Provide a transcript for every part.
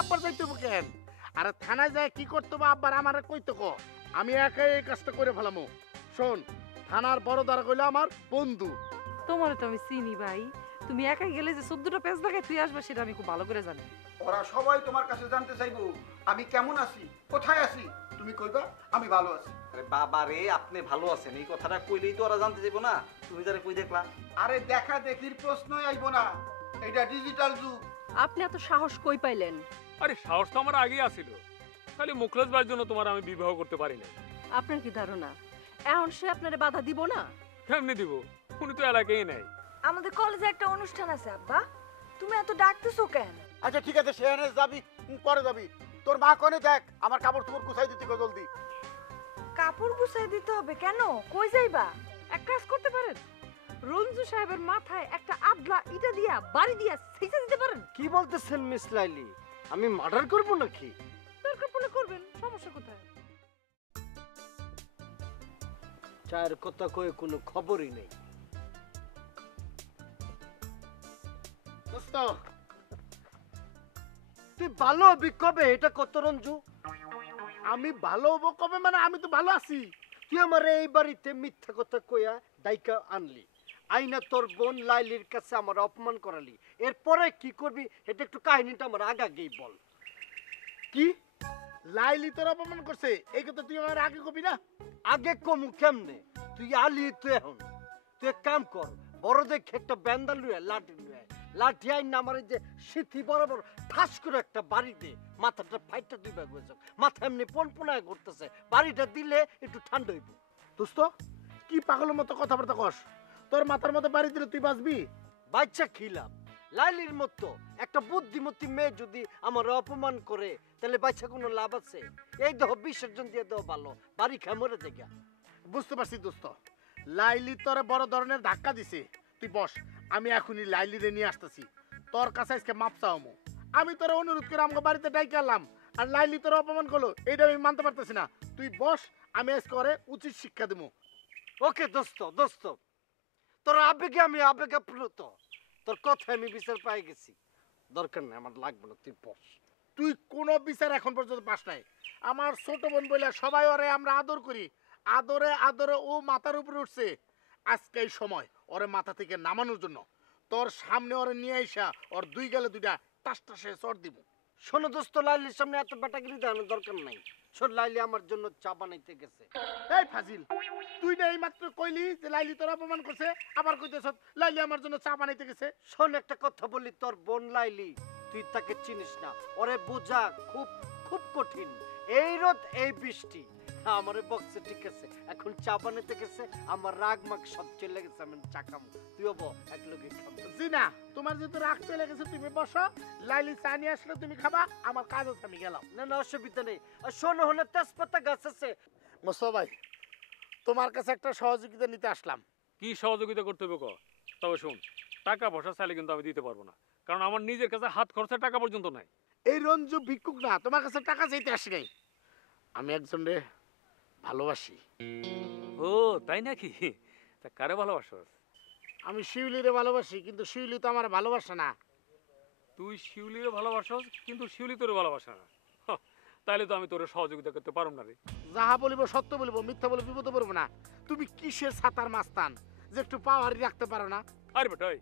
আব্বার যাইতে হবো কেন? আরে থানায় যায় কি করতে হবে আব্বার আমারে কইতে কো, আমি একাই এই কাজটা করে ফেলামো। শোন, থানার বড় দ্বারা কইলে আমার বন্ধু। তোমার তো আমি চিনি ভাই, তুমি একাই গেলে যে 14টা পেজ দেখায় তুই আসবে সেটা আমি খুব ভালো করে জানি। ওরা সবাই তোমার কাছে জানতে চাইবো আমি কেমন আছি, কোথায় আছি। তুমি কইবা আমি ভালো আছি। আরে বাবা রে, আপনি ভালো আছেন এই কথাটা কইলেই তো ওরা জানতে যাবো না। তুমি যারা কই দেখলা? আরে দেখা দেখির প্রশ্নই আইবো না, এটা ডিজিটাল যুগ। আপনি এত সাহস কই পাইলেন? আরে সাহস তো আমার আগেই আছিল, খালি মুখলেস ভাইয়ের জন্য তোমার আমি বিবাহ করতে পারি না। আপনার কি ধারণা এখন সে আপনারে বাধা দিব না? কেমনি দিব, উনি তো এলাকায় নাই। আমাদের কলেজে একটা অনুষ্ঠান আছে আব্বা, তুমি এত ডাকতেছো কেন? আচ্ছা ঠিক আছে, সেখানে যাবি, পরে যাবি। তোর মা কোনে দেখ, আমার কাপড় চোপড় গুছাই দিতে কো জলদি। কাপড় গুছাই দিতে হবে কেন? কই যাইবা? এক কাজ করতে পারেন, রঞ্জু সাহেবের মাথায় একটা আদলা ইটা দিয়া বাড়ি দিয়া ছিঁচে দিতে পারেন। কি বলতেছেন মিস লাইলি? আমি মার্ডার করব নাকি? দরকার পড়লে করবেন, সমস্যা কোথায়? চায়ের কথা কয়ে কোনো খবরই নেই। দোস্ত, তুই ভালো হবি কবে এটা কত রঞ্জু? আমি ভালো হবো কবে মানে আমি তো ভালো আছি। তুই আমার এই বাড়িতে মিথ্যা কথা কইয়া দাইকা আনলি, আইনা তোর বোন লাইলির কাছে আমার অপমান করালি, এরপরে কি করবি এটা একটু কাহিনীটা আমার আগেই বল। কি লাইলি তোর অপমান করছে এই কথা তুই আমার আগে কবি না? আগে কমু কেমনে? তুই আলি তুই এখন, তুই এক কাম কর, বড় দেখে একটা ব্যান্ডা লুয়ে লাঠি লুয়ে, লাঠি আইন না আমার এই যে সিথি বরাবর ঠাস করে একটা বাড়ি দে, মাথাটা ফাইটটা দুই ভাগ হয়ে যাক, মাথা এমনি পনপনায় ঘুরতেছে, বাড়িটা দিলে একটু ঠান্ডা হইব। দোস্ত, কি পাগলের মতো কথাবার্তা কস? তোর মাথার মতো বাড়ি দিলে তুই বাঁচবি? বাচ্চা খিলাম লাইলির মতো একটা বুদ্ধিমতী মেয়ে যদি আমার অপমান করে তাহলে বাচ্চা কোনো লাভ আছে? এই দেহ বিসর্জন দিয়ে দেওয়া ভালো, বাড়ি খায় মরে দেখা। বুঝতে পারছি দোস্ত, লাইলি তোর বড় ধরনের ধাক্কা দিছে। তুই বস, আমি এখনই লাইলিরে নিয়ে আসতেছি। তোর কাছে আজকে মাপ চাওমু। আমি তোর অনুরোধ করে আমাকে বাড়িতে ডাইকে আনলাম, আর লাইলি তোর অপমান করলো, এইটা আমি মানতে পারতেছি না। তুই বস, আমি আজকে ওরে উচিত শিক্ষা দেবো। ওকে দোস্ত, দোস্ত তোর আবেগে আমি আবেগে প্লুত, তোর কথা আমি বিচার পাই গেছি, দরকার নেই আমার লাগবে না, তুই বস। তুই কোনো বিচার এখন পর্যন্ত পাস নাই। আমার ছোট বোন বলে সবাই ওরে আমরা আদর করি, আদরে আদরে ও মাথার উপরে উঠছে। আজকে এই সময় ওরে মাথা থেকে নামানোর জন্য তোর সামনে ওরে নিয়ে আইসা ওর দুই গেলে দুইটা টাস টাসে চড় দিব। শোনো দোস্ত, লাইলির সামনে এত বেটাগিরি দেওয়ানোর দরকার নাই। শোন, লাইলি আমার জন্য চা বানাইতে গেছে। এই ফাজিল, তুই না এই মাত্র কইলি যে লাইলি তোর অপমান করছে, আবার কইতেছ লাইলি আমার জন্য চা বানাইতে গেছে। শোন একটা কথা বলি, তোর বোন লাইলি তুই তাকে চিনিস না, ওরে বোঝা খুব খুব কঠিন। এই রোদ এই বৃষ্টি আমারে বক্সে ঠিক আছে, এখন চা বানাইতে গেছে, আমার রাগ মাগ সব চলে গেছে, আমি চা খাবো, তুইও বল এক লগে খাবো। জি না, তোমার যেহেতু রাগ চলে গেছে তুমি বসো, লাইলি চা নিয়ে আসলে তুমি খাবা, আমার কাজ আছে আমি গেলাম। না না অসুবিধা নেই। আর শোনো, হলে তেজপাতা গাছ আছে। মোস্তফা ভাই, তোমার কাছে একটা সহযোগিতা নিতে আসলাম। কি সহযোগিতা করতে হবে ক? তবে শোন, টাকা পয়সা চাইলে কিন্তু আমি দিতে পারবো না, কারণ আমার নিজের কাছে হাত খরচের টাকা পর্যন্ত নাই। এই রঞ্জু ভিক্ষুক না, তোমার কাছে টাকা চাইতে আসি নাই। আমি একজন রে ভালোবাসি। ও তাই নাকি? তা কারে ভালোবাসো? আমি শিউলিরে ভালোবাসি, কিন্তু শিউলি তো আমার ভালোবাসে না। তুই শিউলিরে ভালোবাসো কিন্তু শিউলি তোরে ভালোবাসে না? তাইলে তো আমি তোরে সহযোগিতা করতে পারব না রে। যাহা বলিব সত্য বলিব, মিথ্যা বলে বিপদে পড়বো না। তুমি কিসের ছাতার মাস্তান যে একটু পাওয়ারি রাখতে পারো না? আরে বেটা, ওই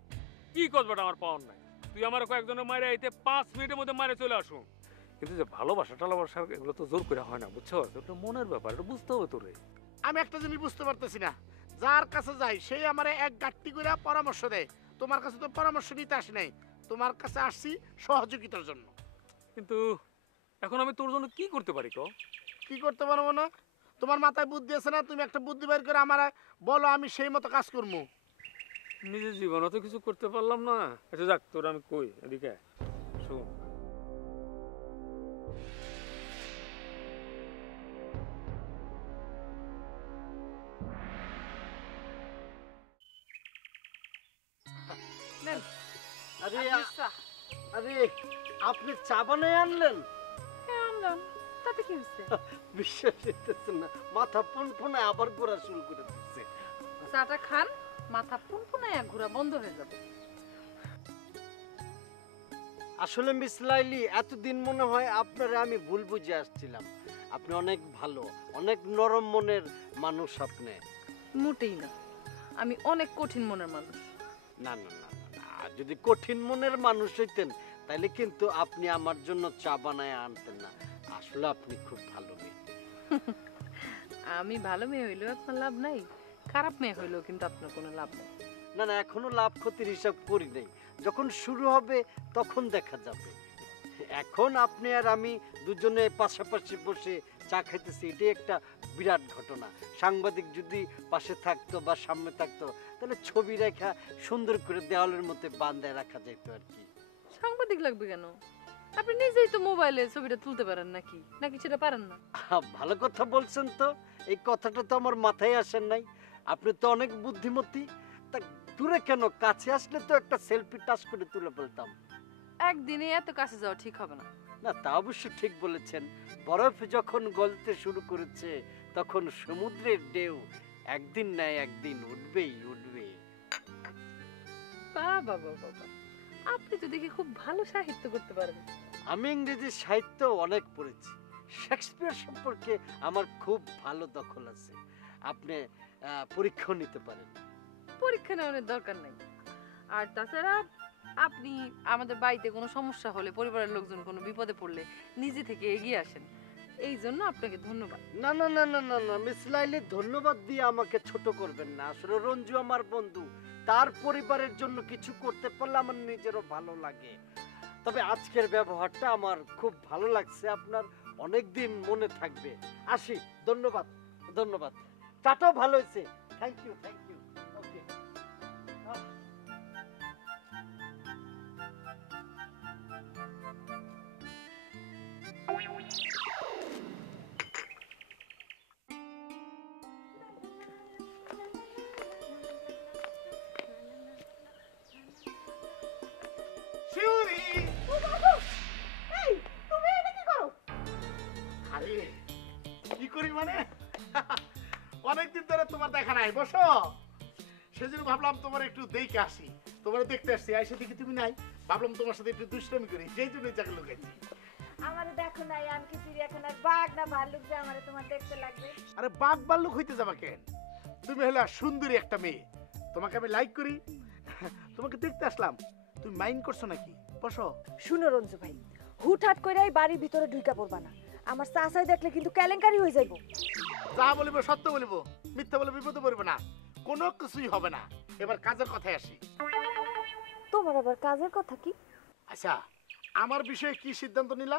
কি কস বেটা, আমার পাওয়ার নাই। তুই আমার কয়েকজনের মারে আইতে 5 মিনিটের মধ্যে মারে চলে আসুন, কিন্তু যে ভালোবাসা টালোবাসা এগুলো তো জোর করে হয় না, বুঝছো? এটা মনের ব্যাপার, এটা বুঝতে হবে তোরে। আমি একটা জিনিস বুঝতে পারতেছি না, যার কাছে যাই সেই আমারে এক গাট্টি করে পরামর্শ দেয়। তোমার কাছে তো পরামর্শ নিতে আসি নাই, তোমার কাছে আসছি সহযোগিতার জন্য। কিন্তু এখন আমি তোর জন্য কি করতে পারি ক? কি করতে পারবো না? তোমার মাথায় বুদ্ধি আছে না, তুমি একটা বুদ্ধি বের করে আমার বলো, আমি সেই মতো কাজ করবো। নিজের জীবনে তো কিছু করতে পারলাম না। আচ্ছা যাক, তোর আমি কই, এদিকে আয়। শোন, আরে আচ্ছা আরে আপনি চা বানায় আনলেন? হ্যাঁ আনলাম, তাতে কি হয়েছে? বিশ্বাস হইতেছে না, মাথা পনপনায় আবার ঘোরা শুরু করে দিচ্ছে। চাটা খান, মাথা পুনপুনায় ঘোরা বন্ধ হয়ে যাবে। আসলে মিস লাইলি, এতদিন মনে হয় আপনারা আমি ভুল বুঝে আসছিলাম। আপনি অনেক ভালো, অনেক নরম মনের মানুষ আপনি। মোটেই না, আমি অনেক কঠিন মনের মানুষ। না না না না, না, যদি কঠিন মনের মানুষ হইতেন তাহলে কিন্তু আপনি আমার জন্য চা বানায় আনতেন না। আসলে আপনি খুব ভালো মেয়ে। আমি ভালো মেয়ে হইলেও আপনার লাভ নাই, খারাপ মেয়ে হইলেও কিন্তু আপনার কোনো লাভ নেই। না না, এখনো লাভ ক্ষতির হিসাব করি নাই। যখন শুরু হবে তখন দেখা যাবে। এখন আপনি আর আমি দুজনে পাশাপাশি বসে চা খাইতেছি, এটাই একটা বিরাট ঘটনা। সাংবাদিক যদি পাশে থাকতো বা সামনে থাকতো তাহলে ছবি রেখা সুন্দর করে দেওয়ালের মধ্যে বাঁধায় রাখা যেত আর কি। সাংবাদিক লাগবে কেন? আপনি নিজেই তো মোবাইলে ছবিটা তুলতে পারেন, নাকি নাকি সেটা পারেন না? ভালো কথা বলছেন তো, এই কথাটা তো আমার মাথায় আসেন নাই। আপনি তো অনেক বুদ্ধিমতী। তা দূরে কেন, কাছে আসলে তো একটা সেলফি টাচ করে তুলে ফেলতাম। একদিনে এত কাছে যাওয়া ঠিক হবে না। না, তা অবশ্য ঠিক বলেছেন। বরফ যখন গলতে শুরু করেছে তখন সমুদ্রের ঢেউ একদিন নয় একদিন উঠবেই উঠবে। বাবা বাবা বাবা, আপনি তো দেখি খুব ভালো সাহিত্য করতে পারেন। আমি ইংরেজি সাহিত্য অনেক পড়েছি। শেক্সপিয়ার সম্পর্কে আমার খুব ভালো দখল আছে। আপনি পরীক্ষা নিতে পারেন। পরীক্ষা নেওয়ার দরকার নাই। আর তাছাড়া আপনি আমাদের বাড়িতে কোনো সমস্যা হলে, পরিবারের লোকজন কোনো বিপদে পড়লে নিজে থেকে এগিয়ে আসেন, এই জন্য আপনাকে ধন্যবাদ। না না না না না না, মিস লাইলি, ধন্যবাদ দিয়ে আমাকে ছোট করবেন না। আসলে রঞ্জু আমার বন্ধু, তার পরিবারের জন্য কিছু করতে পারলে আমার নিজেরও ভালো লাগে। তবে আজকের ব্যবহারটা আমার খুব ভালো লাগছে, আপনার অনেক দিন মনে থাকবে। আসি, ধন্যবাদ ধন্যবাদ। চাটাও ভালো হয়েছে। Thank you thank you. Okay. Shiuli! আরে, কি করি মানে? অনেকদিন ধরে তোমার দেখা নাই, বসো। সেজন্য ভাবলাম তোমার একটু দেখে আসি। তোমার দেখতে আসছি, আইসে দেখি তুমি নাই, ভাবলাম তোমার সাথে একটু দুষ্টামি করি, যেই জন্য জায়গা লুকাইছি। আমারে দেখো নাই, আমি কি চিড়িয়াখানার বাঘ না ভাল্লুক যে আমারে তোমার দেখতে লাগবে? আরে বাঘ ভাল্লুক হইতে যাবা কেন? তুমি হলে সুন্দরী একটা মেয়ে, তোমাকে আমি লাইক করি, তোমাকে দেখতে আসলাম। তুমি মাইন্ড করছো নাকি? বসো। শুনো রঞ্জু ভাই, হুটহাট কইরা এই বাড়ির ভিতরে ঢুইকা পড়বা না। আমার চাচাই দেখলে কিন্তু কেলেঙ্কারি হয়ে যাইব। যা বলিব সত্য বলিব, মিথ্যা বলে বিপদে পড়বে না, কোনো কিছুই হবে না। এবার কাজের কথায় আসি। তোমার আবার কাজের কথা কি? আচ্ছা, আমার বিষয়ে কি সিদ্ধান্ত নিলা?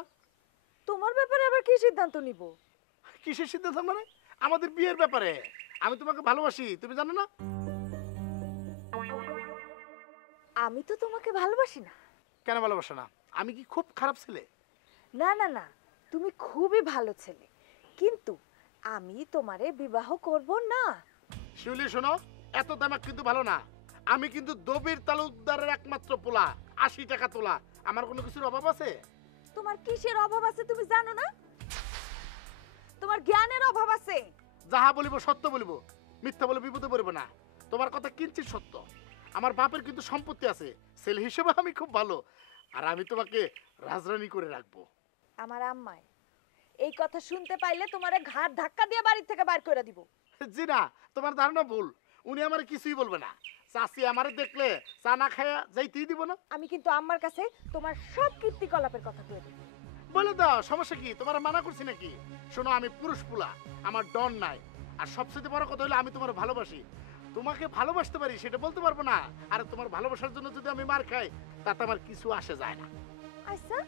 তোমার ব্যাপারে আবার কি সিদ্ধান্ত নিব? কিসের সিদ্ধান্ত মানে? আমাদের বিয়ের ব্যাপারে। আমি তোমাকে ভালোবাসি, তুমি জানো না? আমি তো তোমাকে ভালোবাসি না। কেন ভালোবাসো না? আমি কি খুব খারাপ ছেলে? না না না, তুমি খুবই ভালো ছেলে, কিন্তু আমি তোমারে বিবাহ করব না। শিউলি শোনো, এত দামাক কিন্তু ভালো না। আমি কিন্তু দবির তালুকদারের একমাত্র পোলা, 80 টাকা তোলা। আমার কোনো কিছুর অভাব আছে? তোমার কিসের অভাব আছে তুমি জানো না? তোমার জ্ঞানের অভাব আছে। যাহা বলিব সত্য বলিব, মিথ্যা বলে বিপদে পড়বে না। তোমার কথা কিঞ্চিত সত্য। আমার বাপের কিন্তু সম্পত্তি আছে, ছেলে হিসেবে আমি খুব ভালো। আর আমি তোমাকে রাজরানী করে রাখবো। আমার আম্মাই এই কথা শুনতে পাইলে তোমারে ঘাট ধাক্কা দিয়ে বাড়ি থেকে বাইর করে দিব। জি না, তোমার ধারণা ভুল। উনি আমার কিছুই বলবে না। চাচি আমারে দেখলে চা না খায়া যাইতেই দিব না। আমি কিন্তু আম্মার কাছে তোমার সব কীর্তিকলাপের কথা কয়ে দেব। বলে দাও, সমস্যা কি? তোমার মানা করছি নাকি? শোনো, আমি পুরুষ পুলা, আমার ডন নাই। আর সবচেয়ে বড় কথা হলো আমি তোমার ভালোবাসি। তোমাকে ভালোবাসতে পারি সেটা বলতে পারবো না। আর তোমার ভালোবাসার জন্য যদি আমি মার খাই, তাতে আমার কিছু আসে যায় না। আচ্ছা,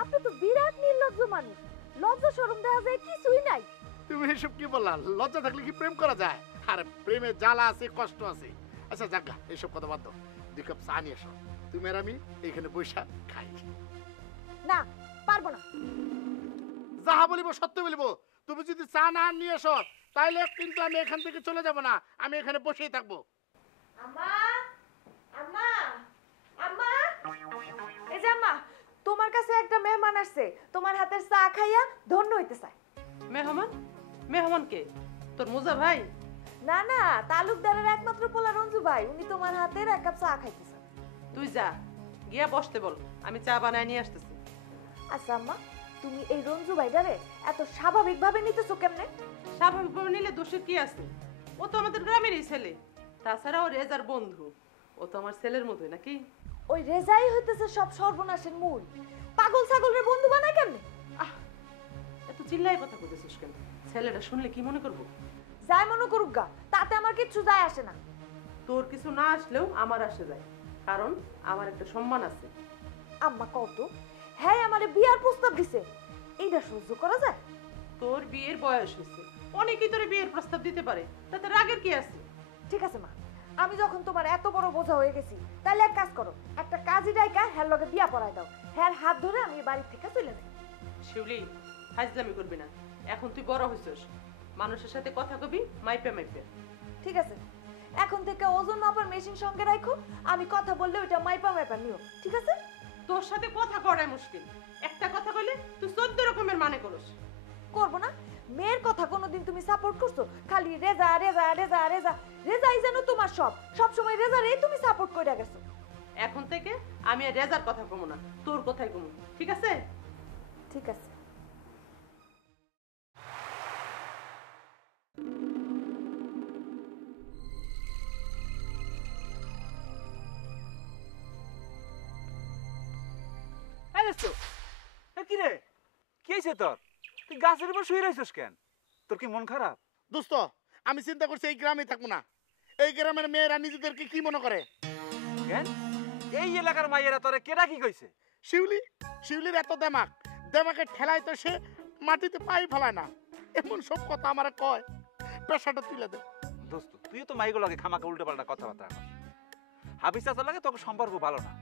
আপনি তো বিরাট নির্লজ্জ মানুষ, লজ্জা শরম দেখা যায় কিছুই নাই। তুমি এসব কি বললা? লজ্জা থাকলে কি প্রেম করা যায়? আর প্রেমে জ্বালা আছে, কষ্ট আছে। আচ্ছা জাগা, এইসব কথা বাদ দাও। 2 কাপ চা নিয়ে এসো, তুমি আর আমি এখানে বৈশা খাই। না, পারবো না। যাহা বলিব সত্য বলিব। তুমি যদি চা না নিয়ে এসো তাইলে কিন্তু আমি এখান থেকে চলে যাব না, আমি এখানে বসেই থাকবো। আম্মা, আম্মা, আম্মা, এই যে আম্মা, তোমার কাছে একটা মেহমান আসছে, তোমার হাতের চা খাইয়া ধন্য হইতে চায়। মেহমান? মেহমান কে? তোর মোজা ভাই? না না, তালুকদারের একমাত্র পোলা রঞ্জু ভাই, উনি তোমার হাতের এক কাপ চা খাইতে চান। তুই যা, গিয়া বসতে বল, আমি চা বানায় নিয়ে আসতেছি। আচ্ছা আম্মা, তুমি এই রঞ্জু ভাইডারে এত স্বাভাবিকভাবে নিতেছো কেমনে? স্বাভাবিকভাবে নিলে দোষের কি আছে? ও তো আমাদের গ্রামেরই ছেলে, তাছাড়া ও রেজার বন্ধু। ও তো আমার ছেলের মতোই নাকি? ওই রেজাই হইতেছে সব সর্বনাশের মূল। পাগল ছাগলের বন্ধু বানায় কেমনে? আহ, এত চিল্লাই কথা কইতেছিস কেন? ছেলেটা শুনলে কি মনে করবো? যাই মনে করুক গা, তাতে আমার কিচ্ছু যায় আসে না। তোর কিছু না আসলেও আমার আসে যায়, কারণ আমার একটা সম্মান আছে। আম্মা কত হ্যাঁ আমারে বিয়ার প্রস্তাব দিছে, এইটা সহ্য করা যায়? তোর বিয়ের বয়স হয়েছে, অনেকেই তোর বিয়ের প্রস্তাব দিতে পারে, তাতে রাগের কি আছে? ঠিক আছে মা, আমি যখন তোমার এত বড় বোঝা হয়ে গেছি, তাহলে এক কাজ করো, একটা কাজী ডাইকা হ্যার লগে বিয়া পড়ায় দাও, হ্যার হাত ধরে আমি বাড়ি থেকে চলে যাই। শিউলি, ফাজলামি করবি না, এখন তুই বড় হইছস, মানুষের সাথে কথা কবি মাইপে মাইপে। ঠিক আছে, এখন থেকে ওজন মাপার মেশিন সঙ্গে রাখো, আমি কথা বললে ওইটা মাইপা মাইপা নিও, ঠিক আছে? তোর সাথে কথা করাই মুশকিল, একটা কথা কইলে তুই 14 রকমের মানে করস। করবো না? মেয়ের কথা কোনোদিন তুমি সাপোর্ট করছো? খালি রেজা রেজা রেজা রেজা রেজাই যেন তোমার সব সময় রেজারেই তুমি সাপোর্ট করে গেছো। এখন থেকে আমি আর রেজার কথা কমু না, তোর কথাই কমু, ঠিক আছে? ঠিক আছে। কি রে, কি হয়েছে তোর? তুই গাছের উপর শুয়ে রয়েছিস কেন? তোর কি মন খারাপ? দোস্ত, আমি চিন্তা করছি এই গ্রামে থাকবো না। এই গ্রামের মেয়েরা নিজেদেরকে কি মনে করে? কেন? এই এলাকার মাইয়েরা তোরে কেডা কি কইছে? শিউলির এত দেমাকে ঠেলায় তো সে মাটিতে পাই ফেলায় না। এমন সব কথা আমার কয়, পেশাটা তুলে দে। দোস্ত, তুইও তো মাইগুলো লাগে খামাকে উল্টো পাল্টা কথাবার্তা কর। হাফিজ চাচার লাগে তোর সম্পর্ক ভালো না,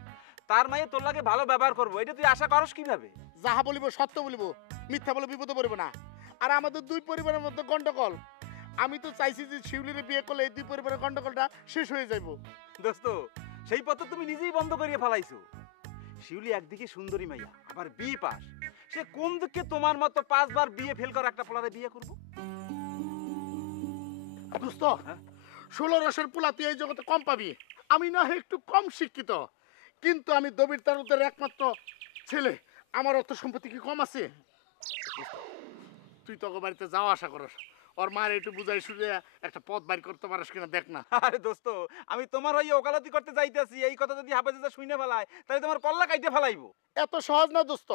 তার মাইয়ে তোর লাগে ভালো ব্যবহার করবো, এটা তুই আশা করস কিভাবে? যাহা বলিব সত্য বলিব, মিথ্যা বলে বিপদে পড়ব না। আর আমাদের দুই পরিবারের মধ্যে গন্ডগোল, আমি তো চাইছি যে শিউলির বিয়ে করলে এই দুই পরিবারের গন্ডগোলটা শেষ হয়ে যাইব। দোস্ত, সেই পথ তুমি নিজেই বন্ধ করিয়ে ফেলাইছো। শিউলি একদিকে সুন্দরী মাইয়া, আবার বিয়ে পাস, সে কোন দিকে তোমার মতো 5 বার বিয়ে ফেল করা একটা পোলারে বিয়ে করবো? দোস্ত, 16 রসের পোলা তুই এই জগতে কম পাবি। আমি না হয় একটু কম শিক্ষিত, কিন্তু আমি দবির তারুদের একমাত্র ছেলে। আমার অর্থ সম্পত্তি কি কম আছে? তুই তোকে বাড়িতে যাওয়া আশা করস, ওর মার একটু বুঝাই শুনে একটা পথ বাইর করতে পারিস কিনা দেখ না। আরে দোস্ত, আমি তোমার হয়ে ওকালতি করতে যাইতেছি, এই কথা যদি হাফেজ চাচা শুনে ফেলায় তাহলে তোমার কল্লা কাইতে ফেলাইবো। এত সহজ না দোস্ত,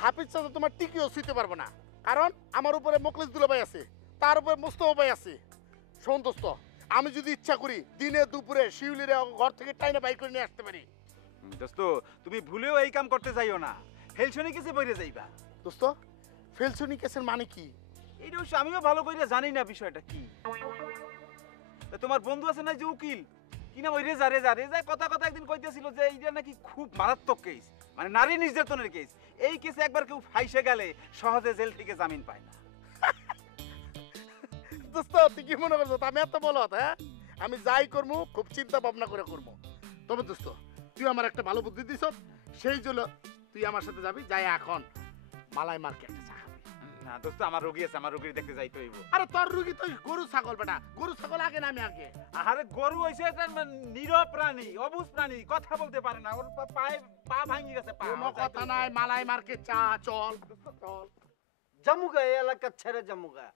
হাফিজ চাচা তোমার টিকিও শুইতে পারবো না, কারণ আমার উপরে মোকলেশ দুলাভাই আছে, তার উপরে মোস্তফা ভাই আছে। শোন দোস্ত, আমি যদি ইচ্ছা করি দিনে দুপুরে শিউলির ঘর থেকে টাইনা বাইক করে নিয়ে আসতে পারি। দোস্ত, তুমি ভুলেও এই কাম করতে যাইও না, হেলশনি কেসে বইরে যাইবা। দোস্ত, ফেলছনি কেসের মানে কি? এইটা অবশ্য আমিও ভালো করে জানি না বিষয়টা কি। তা তোমার বন্ধু আছে না যে উকিল, কি নাম, ওই রেজা রেজা রেজা কথা কথা একদিন কইতেছিল যে এইটা নাকি খুব মারাত্মক কেস, মানে নারী নির্যাতনের কেস। এই কেসে একবার কেউ ফাইসে গেলে সহজে জেল থেকে জামিন পায় না। দোস্ত, তুই কি মনে করছো আমি এত বলত? হ্যাঁ, আমি যাই করবো খুব চিন্তা ভাবনা করে করবো। তবে দোস্ত, তুই আমার একটা ভালো বুদ্ধি দিছ, সেই জন্য তুই আমার সাথে যাবি, যাই এখন মালাই মার্কেটে চা খাবি। না দোস্ত, আমার রোগী আছে, আমার রোগীর দেখতে যাইতে হইব। আরে তোর রুগী তো গরু ছাগল বেটা, গরু ছাগল আগে না আমি আগে। আরে গরু হইছে একটা নীরব প্রাণী, অবুঝ প্রাণী, কথা বলতে পারে না, ওর পায়ে পা ভাঙি গেছে। কোনো কথা নাই, মালাই মার্কেট চা, চল চল। জামুগা এই এলাকা ছেড়ে জামুগা,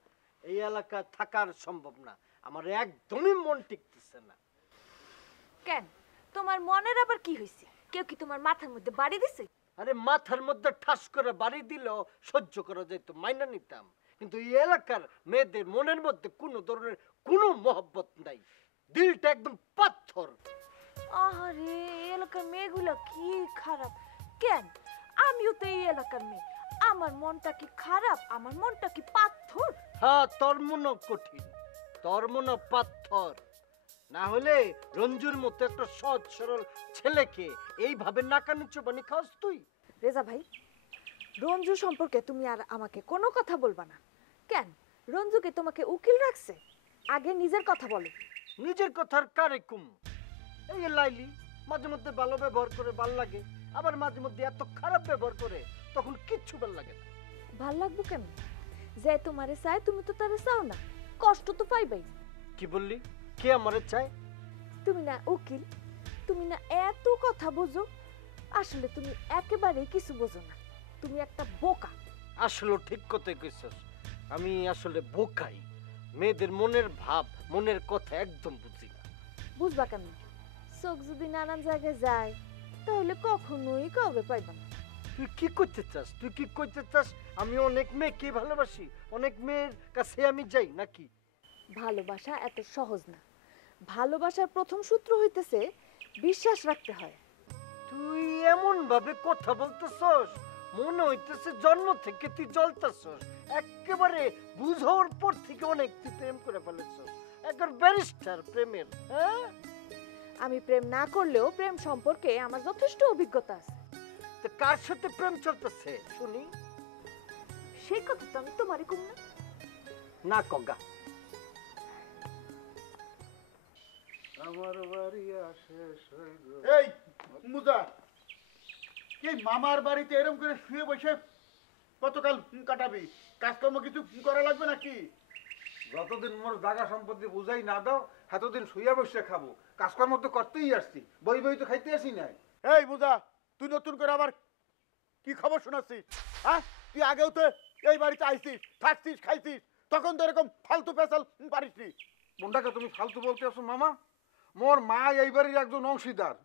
এই এলাকা থাকার সম্ভব না, আমার একদমই মন টিকতেছে না। কেন, তোমার মনের আবার কি হয়েছে? কেউ কি তোমার মাথার মধ্যে বাড়ি দিছে? আরে মাথার মধ্যে ঠাস করে বাড়ি দিলেও সহ্য করা যেত, মাইনা নিতাম, কিন্তু এই এলাকার মেয়েদের মনের মধ্যে কোনো ধরনের কোনো মহব্বত নাই, দিলটা একদম পাথর। আরে এই এলাকার মেয়েগুলো কি খারাপ! কেন, আমিও তো এই এলাকার মেয়ে, আমার মনটা কি খারাপ? আমার মনটা কি পাথর? হ্যাঁ, তোর মনও কঠিন, তোর মনও পাথর। না হলে রঞ্জুর মতো একটা সহজ সরল ছেলেকে এইভাবে নাকানি চোবানি খাওয়াস তুই? রেজা ভাই, রঞ্জু সম্পর্কে তুমি আর আমাকে কোনো কথা বলবা না। কেন, রঞ্জুকে তোমাকে উকিল রাখছে? আগে নিজের কথা বলো। নিজের কথার কারে কুম? এই যে লাইলি মাঝে মধ্যে ভালো ব্যবহার করে ভাল লাগে, আবার মাঝে মধ্যে এত খারাপ ব্যবহার করে তখন কিচ্ছু ভাল লাগে না। ভাল লাগবো কেমন? যে তোমারে চায় তুমি তো তারে চাও না, কষ্ট তো পাইবাই। কি বললি? কে আমারে চায়? তুমি না উকিল, তুমি না এত কথা বুঝো, আসলে তুমি একেবারেই কিছু বোঝো না, তুমি একটা বোকা। আসলে ঠিক কথাই কইছস, আমি আসলে বোকাই। মেয়েদের মনের ভাব মনের কথা একদম বুঝি না। বুঝবা কেন? চোখ যদি নানান জায়গায় যায় তাহলে কখনোই কাউরে পাইবা না। তুই কি করতে চাস? তুই কি করতে চাস? আমি অনেক মেয়েকে ভালোবাসি, অনেক মেয়ের কাছে আমি যাই নাকি? ভালোবাসা এত সহজ না। ভালোবাসার প্রথম সূত্র হইতেছে বিশ্বাস রাখতে হয়। তুই এমন ভাবে কথা বলতেছস, মনে হইতেছে জন্ম থেকে তুই জ্বলতেছস। একেবারে বুঝোর পর থেকে অনেক তুই প্রেম করে ফেলেছস, একবার ব্যারিস্টার প্রেমের। হ্যাঁ, আমি প্রেম না করলেও প্রেম সম্পর্কে আমার যথেষ্ট অভিজ্ঞতা আছে। তো কার সাথে প্রেম চলতেছে শুনি? সেই কথা তো আমি তোমারই কম না। না কগা। আমার বাড়ি আসে এই মুজা, এই মামার বাড়িতে এরকম করে শুয়ে বসে কতকাল কাটাবি? কাজকর্ম কিছু করা লাগবে নাকি? যতদিন মোর জায়গা সম্পত্তি বুঝাই না দাও এতদিন শুইয়া বসে খাবো, কাজকর্ম তো করতেই আসছি, বই বই তো খাইতে আসি নাই। এই মুজা, তুই নতুন করে আবার কি খবর শোনাচ্ছিস? হ্যাঁ, তুই আগেও তো এই বাড়িতে আইছিস, থাকছিস, খাইছিস, তখন তো এরকম ফালতু পেশাল পারিসনি। কোনটাকে তুমি ফালতু বলতে আসো মামা? মোর মা এই বাড়ির একজন অংশীদার,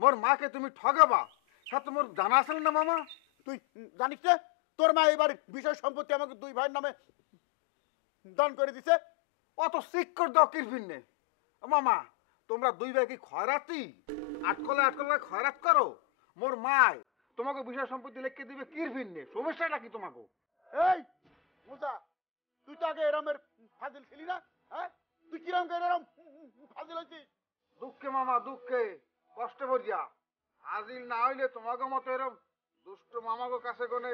মোর মাকে তুমি ঠগাবা সাথে মোর জানা আছে না মামা? তুই জানিস না তোর মা এবার বিষয় সম্পত্তি আমাকে দুই ভাইয়ের নামে দান করে দিছে? অত সিক্কর দাও কিরভিন্নে। মামা তোমরা দুই ভাই কি খয়রাতি? আটকলে আটকলে খয়রাত করো? মোর মায় তোমাকে বিষয় সম্পত্তি লিখে দিবে কিরভিন্নে, সমস্যাটা কি তোমাকে? এই মুজা, তুই তো আগে এরমের ফাজিল ছিলি না? হ্যাঁ, তুই কিরম করে এরম ফাজিল হয়েছিস? দুঃখে মামা দুঃখে, কষ্ট করিয়া হাজির না হইলে তোমাকে মতো এরম দুষ্ট মামাকে কাছে গনে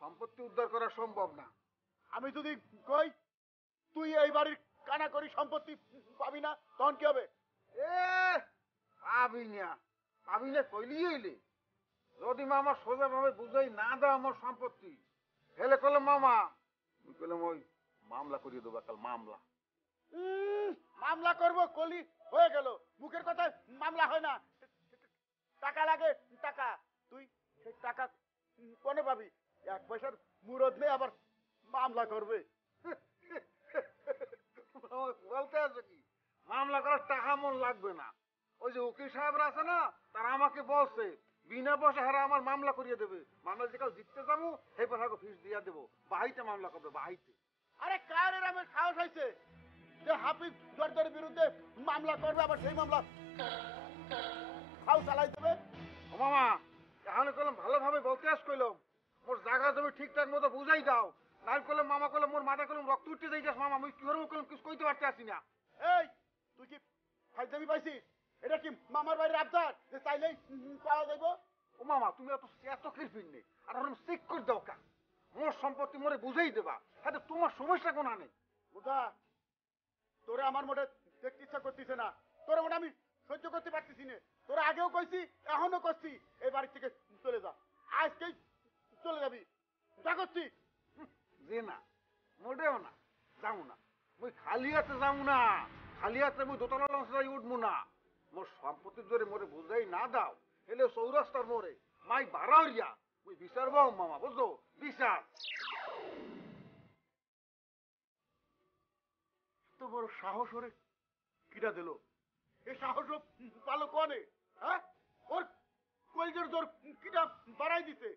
সম্পত্তি উদ্ধার করা সম্ভব না। আমি যদি কই তুই এই বাড়ির কানা করি সম্পত্তি পাবি না, তখন কি হবে? এ পাবি না, পাবি না কইলি হইলে যদি মামা সোজা ভাবে বুঝাই না দাও আমার সম্পত্তি, হেলে কলে মামা তুই কলে ওই মামলা করিয়ে দেবো, কাল মামলা। মামলা করব কলি হয়ে গেল, মুখের কথায় মামলা হয় না। টাকা লাগে টাকা, তুই সেই টাকা কোনে পাবি? এক পয়সার মুরদ নেই আবার মামলা করবে? বলতে আছো কি মামলা করার টাকা মন লাগবে না? ওই যে উকিল সাহেবরা আছে না, তারা আমাকে বলছে বিনা পয়সা হারা আমার মামলা করিয়ে দেবে। মামলা যে কাল জিততে যাবো সেই পয়সা ফিস দিয়া দেবো, বাহিতে মামলা করবে বাহিতে। আরে কার এরমের সাহস হয়েছে যে হাফিজ জর্দারের বিরুদ্ধে মামলা করবে, আবার সেই মামলা ফাউ চালাই দেবে? ও মামা এখানে কলম ভালোভাবে বলতে আস কইলাম, মোর জায়গা তুমি ঠিকঠাক মতো বুঝাই দাও, নাই কলম মামা কলম মোর মাথা কলম রক্ত উঠতে যাইতাস মামা, আমি কি করবো কলম কিছু কইতে পারতে আসি না। এই তুই কি ফাইজলামি পাইছিস? এটা কি মামার বাড়ির আবদার যে চাইলেই পাওয়া যাইব? ও মামা তুমি এত কিরফিন নেই আর ওরকম চেক করে দাও কা, মোর সম্পত্তি মোরে বুঝাই দেবা, হ্যাঁ তোমার সমস্যা কোনা নেই। বুঝা, তোরে আমার মোটে দেখতে ইচ্ছা করতেছে না, তোরে মোটে আমি সহ্য করতে পারতেছি না। তোরা আগেও কইছি এখনো করছি এই বাড়ি থেকে চলে যা, আজকেই চলে যাবি, যা করছি। যে না মোটেও না, যাবো না, মুই খালি হাতে যাবো না, খালি হাতে মুই দোতলা লঞ্চাই উঠবো না। মোর সম্পত্তির জোরে মোরে বুঝাই না দাও এলে চৌরাস্তার মোড়ে মাই বাড়া হইয়া মুই বিচার পাও মামা, বুঝলো? বিচার তো বড় সাহস ওরে কিরা দিল? এই সাহস পালো কনে? হ্যাঁ, ওর কলজের জোর কিটা বাড়াই দিছে।